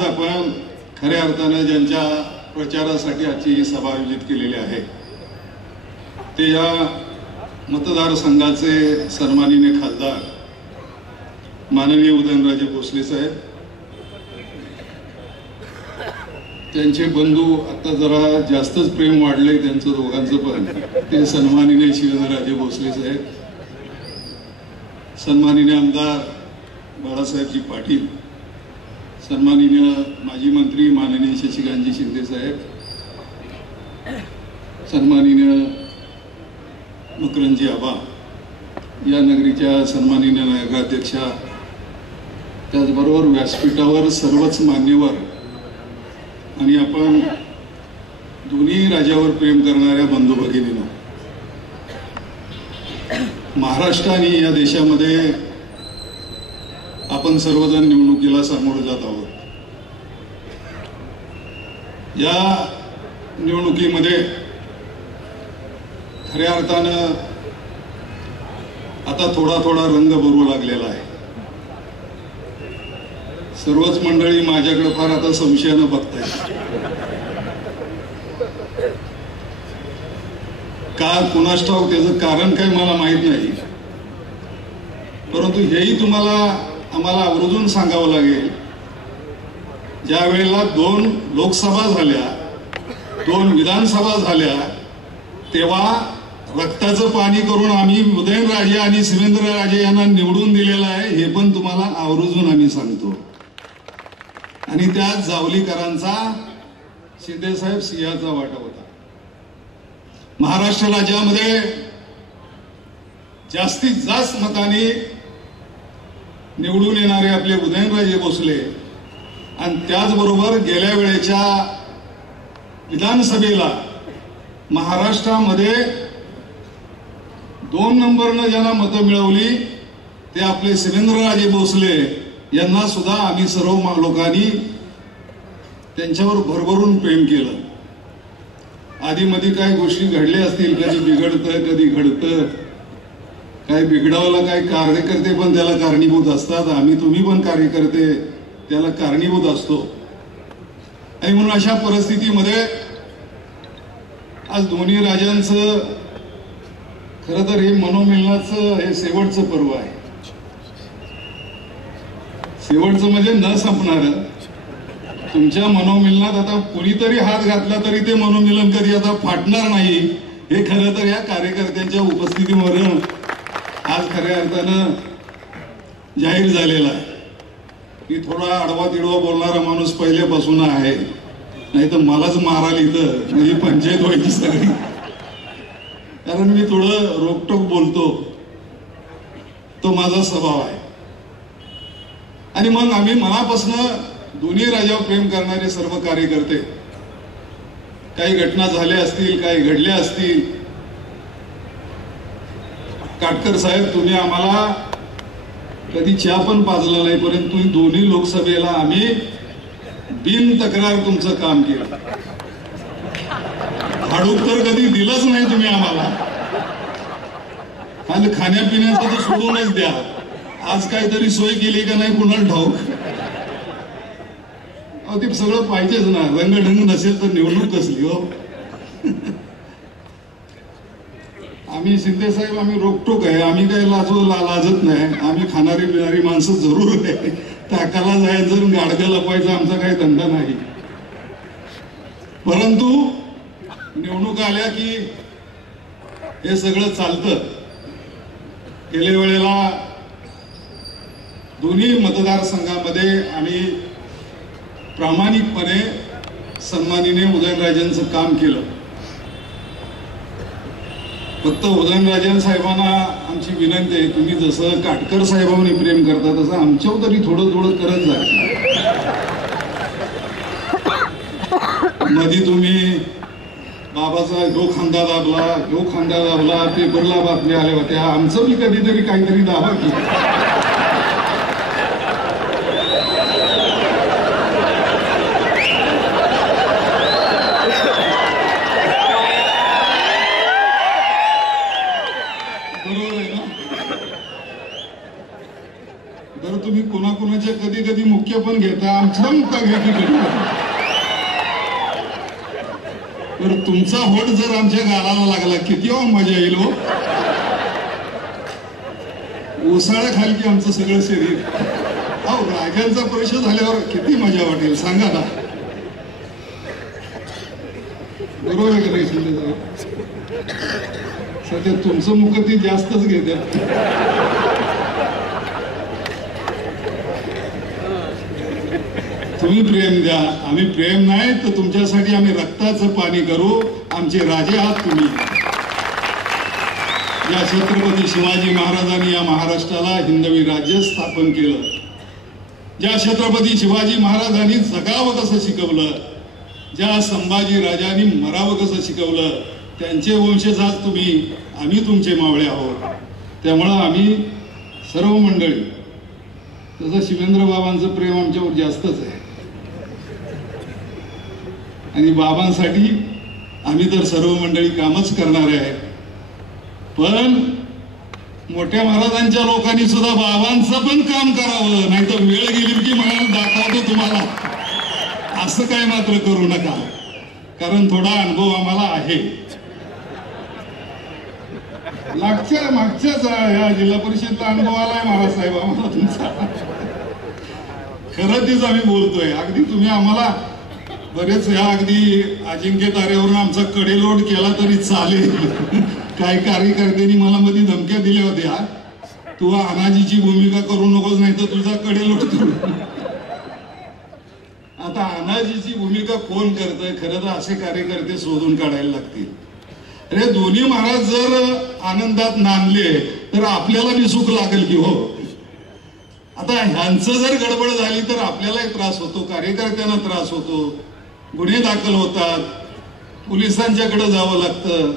आज आपण खऱ्या अर्थाने ज्यांच्या प्रचारासाठी आजची ही सभा आयोजित केलेली आहे ते या मतदारसंघाचे सन्माननीय खासदार माननीय उदयनराजे भोसले साहेब, त्यांचे बंधू, आता जरा जास्तच प्रेम वाढले त्यांचं दोघांचं पण, ते सन्माननीय शिवेंद्रराजे भोसले साहेब, सन्माननीय आमदार बाळासाहेबजी पाटील, सन्माननीय माजी मंत्री माननीय शशिकांतजी शिंदे साहेब, सन्माननीय मकरंदजी आबा, या नगरीच्या सन्माननीय नगराध्यक्षा, त्याचबरोबर व्यासपीठावर सर्वच मान्यवर आणि आपण दोन्ही राज्यावर प्रेम करणाऱ्या बंधू भगिनींनो, महाराष्ट्र आणि या देशामध्ये आपण सर्वजण निवडणुकीला सामोरं जात आहोत. या निवडणुकीमध्ये खऱ्या अर्थानं आता थोडा थोडा रंग भरू लागलेला आहे. सर्वच मंडळी माझ्याकडे फार आता संशयानं बघतायत. का कुणास ठाऊक, त्याचं कारण काही मला माहित नाही, परंतु हेही तुम्हाला आम्हाला आवर्जून सांगावं लागेल. ज्या वेळेला 2 लोकसभा झाल्या, 2 विधानसभा झाल्या, तेव्हा रक्ताचं पाणी करून आम्ही उदयनराजे आणि शिवेंद्रराजे यांना निवडून दिलेलं आहे, हे पण तुम्हाला आवर्जून आम्ही सांगतो. आणि त्यात जावलीकरांचा, शिंदेसाहेब सिंहाचा वाटा होता. महाराष्ट्र राज्यामध्ये जास्तीत जास्त मताने निवडून येणारे आपले उदयनराजे भोसले आणि त्याचबरोबर गेल्या वेळेच्या विधानसभेला महाराष्ट्रामध्ये 2 नंबरनं ज्यांना मतं मिळवली ते आपले शिवेंद्रराजे भोसले यांना सुद्धा आम्ही सर्व लोकांनी त्यांच्यावर भरभरून प्रेम केलं. आधीमध्ये काही गोष्टी घडल्या असतील, कधी बिघडतं कधी घडतं, काही बिघडवलं, काही कार्यकर्ते पण त्याला कारणीभूत असतात, आम्ही तुम्ही पण कार्यकर्ते त्याला कारणीभूत असतो. आणि म्हणून अशा परिस्थितीमध्ये आज दोन्ही राजांचं खरं तर हे मनोमिलनाचं हे शेवटचं पर्व आहे. शेवटचं म्हणजे न संपणार. तुमच्या मनोमिलनात आता कुणीतरी हात घातला तरी ते मनोमिलन कधी आता फाटणार नाही, हे खरं तर या कार्यकर्त्यांच्या उपस्थितीवर आज खऱ्या अर्थानं जाहीर झालेला आहे. मी थोडा आडवा तिडवा बोलणारा माणूस पहिल्यापासून आहे, नाही तर मलाच मारायला इथं म्हणजे पंचायत व्हायची सगळी, कारण मी थोडं रोकटोक बोलतो, तो माझा स्वभाव आहे. आणि मग आम्ही मनापासून दोन्ही राज्यावर प्रेम करणारे सर्व कार्यकर्ते, काही घटना झाल्या असतील, काही घडल्या असतील, काटकर साहेब तुम्ही आम्हाला कधी चहा पण पाजला नाही, परंतु दोन्ही लोकसभेला आम्ही बिन तक्रार तुमचं काम केलं. हाडूक तर कधी दिलंच नाही तुम्ही आम्हाला. आणि खाण्यापिण्याचं तर सोडूनच द्या, आज काहीतरी सोय केली का नाही कुणाला ठाऊक. ते सगळं पाहिजेच ना, रंगढंग नसेल तर निवडणूक कसली हो. आम्ही शिंदे साहेब आम्ही रोकटोक आहे, आम्ही काही लाजत नाही, आम्ही खाणारी पिणारी माणसं जरूर आहे. टाकाला जायचं गाडग्या लपायचा आमचा काही धंदा नाही. परंतु निवडणूक आल्या की हे सगळं चालतं. गेल्या वेळेला दोन्ही मतदारसंघामध्ये आम्ही प्रामाणिकपणे सन्माननीय उदयनराजेंचं काम केलं. फक्त उदयनराजे साहेबांना आमची विनंती आहे, तुम्ही जसं काटकर साहेबांनी प्रेम करता तसं आमच्यावर तरी थोडं थोडं करत जा. मध्ये तुम्ही बाबाचा ह्यो खांदा दाबला, पेपरला बातम्या आल्या होत्या, आमचं मी कधीतरी काहीतरी दाबा की. बरं तुम्ही कोणाकोणाच्या कधी कधी मुख्य पण घेता, आमचा मुका घेतली तर तुमचा होट जर आमच्या गालाला लागला किती मजा येईल हो. ओसाळ्या खाली की आमचं सगळं शरीर. अहो राजांचा परिषद झाल्यावर किती मजा वाटेल सांगा ना. बरोबर आहे का नाही शिंदे? सध्या तुमचं मुख ती जास्तच घेते. तुम्ही प्रेम द्या, आम्ही प्रेम नाही तर तुमच्यासाठी आम्ही रक्ताचं पाणी करू. आमचे राजे आहात तुम्ही. या छत्रपती शिवाजी महाराजांनी या महाराष्ट्राला हिंदवी राज्य स्थापन केलं. ज्या छत्रपती शिवाजी महाराजांनी जगावं कसं शिकवलं, ज्या संभाजी राजांनी मरावं कसं शिकवलं, त्यांचे वंशज आज तुम्ही. आम्ही तुमचे मावळे आहोत. त्यामुळं आम्ही सर्व मंडळी, तसं शिवेंद्र बाबांचं प्रेम आमच्यावर जास्तच आहे आणि बाबांसाठी आम्ही तर सर्व मंडळी कामच करणार आहे. पण मोठ्या महाराजांच्या लोकांनी सुद्धा बाबांचं पण काम करावं, नाही तर वेळ गेली की मला दाखवतो तुम्हाला. असं काय मात्र करू नका, कारण थोडा अनुभव आम्हाला आहे. मागच्याच या जिल्हा परिषदचा अनुभव आलाय महाराजसाहेब आम्हाला तुमचा. खरं तेच आम्ही बोलतोय. अगदी तुम्ही आम्हाला बरेच ह्या अगदी अजिंक्य तारेवरून आमचा कडेलोट केला तरी चालेल. काही कार्यकर्त्यांनी मला मध्ये धमक्या दिल्या होत्या, तू अनाजीची भूमिका करू नकोस नाही तर तुझा कडेलोट करू. आता अनाजीची भूमिका कोण करतंय? खरं तर असे कार्यकर्ते शोधून काढायला लागतील. अरे दोन्ही महाराज जर आनंदात नांदले तर आपल्याला बी सुख लागेल की हो. आता ह्यांचं जर गडबड झाली तर आपल्यालाही त्रास होतो, कार्यकर्त्यांना त्रास होतो, गुन्हे दाखल होतात, पोलिसांच्याकडे जावं लागतं.